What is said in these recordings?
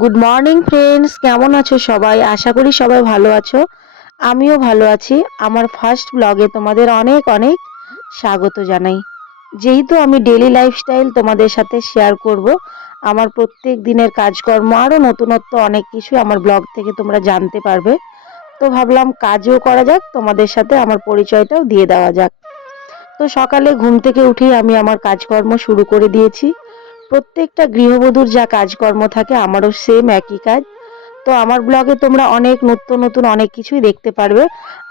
Good morning friends, কেমন আছো সবাই? আশা করি সবাই ভালো আছো। আমিও ভালো আছি। আমার ফার্স্ট ব্লগে তোমাদের অনেক অনেক স্বাগত জানাই। যেহেতু আমি ডেইলি লাইফস্টাইল তোমাদের সাথে শেয়ার করব, আমার প্রত্যেক দিনের কাজকর্ম আরও নতুনত্ব অনেক কিছু আমার ব্লগ থেকে তোমরা জানতে পারবে। তো ভাবলাম কাজও করা যাক, তোমাদের সাথে আমার পরিচয়টাও দিয়ে দেওয়া যাক। তো সকালে ঘুম থেকে উঠেই আমি আমার কাজকর্ম শুরু করে দিয়েছি। প্রত্যেকটা গৃহবধূর যা কাজকর্ম থাকে আমারও সেম একই কাজ। তো আমার ব্লগে তোমরা অনেক নতুন নতুন অনেক কিছুই দেখতে পারবে।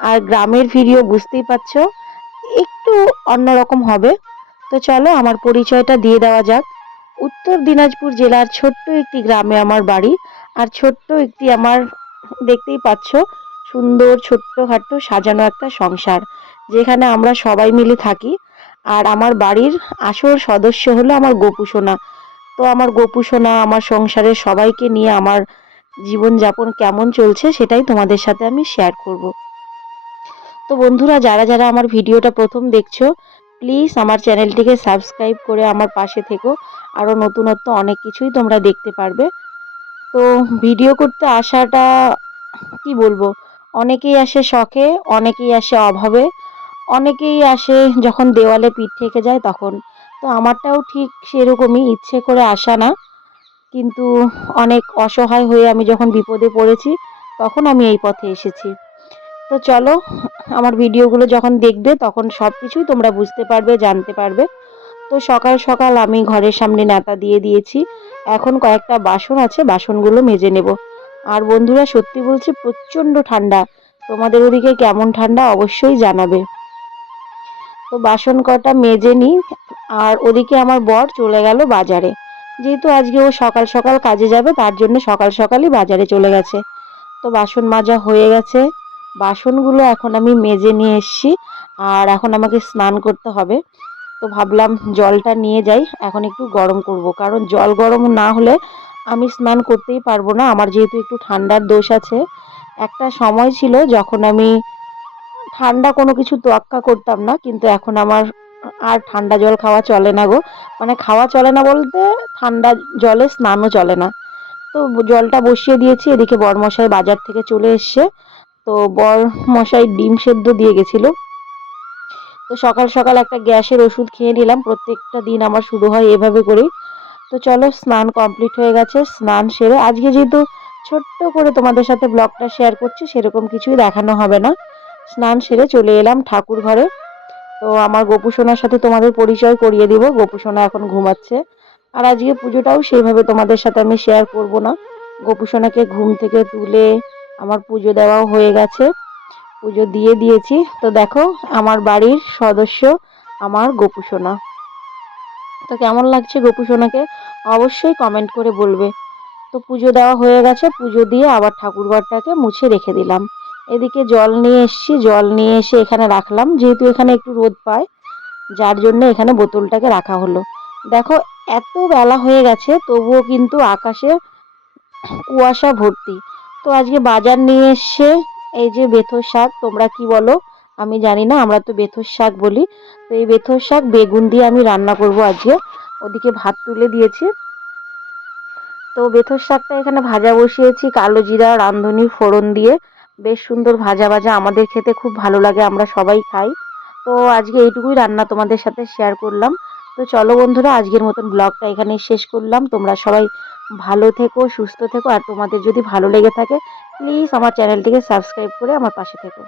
আর গ্রামের ভিডিও বুঝতেই পারছো, একটু অন্যরকম হবে। তো চলো আমার পরিচয়টা দিয়ে দেওয়া যাক। উত্তর দিনাজপুর জেলার ছোট্ট একটি গ্রামে আমার বাড়ি। আর ছোট্ট একটি আমার, দেখতেই পাচ্ছ, সুন্দর ছোট্টখাট্টো সাজানো একটা সংসার, যেখানে আমরা সবাই মিলে থাকি। আর আমার বাড়ির আসল সদস্য হলো আমার গোপু সোনা। তো আমার গোপু সোনা, আমার সংসারের সবাইকে নিয়ে আমার জীবনযাপন কেমন চলছে সেটাই তোমাদের সাথে আমি শেয়ার করব। তো বন্ধুরা, যারা যারা আমার ভিডিওটা প্রথম দেখছো, প্লিজ আমার চ্যানেলটিকে সাবস্ক্রাইব করে আমার পাশে থেকো। আরও নতুনত্ব অনেক কিছুই তোমরা দেখতে পারবে। তো ভিডিও করতে আসাটা কি বলবো, অনেকেই আসে শখে, অনেকেই আসে অভাবে, অনেকেই আসে যখন দেওয়ালে পিঠ থেকে যায় তখন। তো আমারটাও ঠিক সেরকমই, ইচ্ছে করে আসা না, কিন্তু অনেক অসহায় হয়ে আমি যখন বিপদে পড়েছি তখন আমি এই পথে এসেছি। তো চলো, আমার ভিডিওগুলো যখন দেখবে তখন সব কিছুই তোমরা বুঝতে পারবে, জানতে পারবে। তো সকাল সকাল আমি ঘরের সামনে ন্যাতা দিয়ে দিয়েছি। এখন কয়েকটা বাসন আছে, বাসনগুলো মেজে নেব। আর বন্ধুরা, সত্যি বলছি, প্রচণ্ড ঠান্ডা। তোমাদের ওদিকে কেমন ঠান্ডা অবশ্যই জানাবে। তো বাসন কটা মেজে নিই। আর ওদিকে আমার বর চলে গেল বাজারে। যেহেতু আজকে ও সকাল সকাল কাজে যাবে, তার জন্য সকাল সকালই বাজারে চলে গেছে। তো বাসন মাজা হয়ে গেছে। বাসনগুলো এখন আমি মেজে নিয়ে এসেছি। আর এখন আমাকে স্নান করতে হবে। তো ভাবলাম জলটা নিয়ে যাই, এখন একটু গরম করব, কারণ জল গরম না হলে আমি স্নান করতেই পারবো না। আমার যেহেতু একটু ঠান্ডার দোষ আছে। একটা সময় ছিল যখন আমি ঠান্ডা কোনো কিছু তোয়াক্কা করতাম না, কিন্তু এখন আমার আর ঠান্ডা জল খাওয়া চলে না গো। মানে খাওয়া চলে না বলতে, ঠান্ডা জলে স্নানও চলে না। তো জলটা বসিয়ে দিয়েছি। এদিকে বরমশাই বাজার থেকে চলে এসছে। তো বরমশাই ডিম সেদ্ধ দিয়ে গেছিল। তো সকাল সকাল একটা গ্যাসের ওষুধ খেয়ে নিলাম। প্রত্যেকটা দিন আমার শুরু হয় এভাবে করেই। তো চলো, স্নান কমপ্লিট হয়ে গেছে। স্নান সেরে আজকে যেহেতু ছোট্ট করে তোমাদের সাথে ব্লগটা শেয়ার করছি, সেরকম কিছুই দেখানো হবে না। স্নান সেরে চলে এলাম ঠাকুর ঘরে। তো আমার গোপু সোনার সাথে তোমাদের পরিচয় করিয়ে দিব। গোপু সোনা এখন ঘুমাচ্ছে। আর আজকে পুজোটাও সেইভাবে তোমাদের সাথে আমি শেয়ার করব না। গোপু সোনাকে ঘুম থেকে তুলে আমার পুজো দেওয়াও হয়ে গেছে। পুজো দিয়ে দিয়েছি। তো দেখো, আমার বাড়ির সদস্য আমার গোপু সোনা। তো কেমন লাগছে গোপু সোনাকে অবশ্যই কমেন্ট করে বলবে। তো পুজো দেওয়া হয়ে গেছে। পুজো দিয়ে আবার ঠাকুরঘরটাকে মুছে রেখে দিলাম। এদিকে জল নিয়ে এসেছি। জল নিয়ে এসে এখানে রাখলাম, যেহেতু এখানে একটু রোদ পায়, যার জন্য এখানে বোতলটাকে রাখা হলো। দেখো, এত বেলা হয়ে গেছে তবুও কিন্তু আকাশে কুয়াশা ভর্তি। তো আজকে বাজার নিয়ে এসছে এই যে বেথর শাক, তোমরা কি বলো আমি জানি না, আমরা তো বেথর শাক বলি। তো এই বেথর শাক বেগুন দিয়ে আমি রান্না করব আজকে। ওদিকে ভাত তুলে দিয়েছি। তো বেথর শাকটা এখানে ভাজা বসিয়েছি কালো জিরা রাঁধুনি ফোড়ন দিয়ে। বেশ সুন্দর ভাজা ভাজা, আমাদের খেতে খুব ভালো লাগে, আমরা সবাই খাই। তো আজকে এইটুকুই রান্না তোমাদের সাথে শেয়ার করলাম। তো চলো বন্ধুরা, আজকের মতন ব্লগটা এখানেই শেষ করলাম। তোমরা সবাই ভালো থেকো, সুস্থ থেকো। আর তোমাদের যদি ভালো লেগে থাকে, প্লিজ আমার চ্যানেলটিকে সাবস্ক্রাইব করে আমার পাশে থেকো।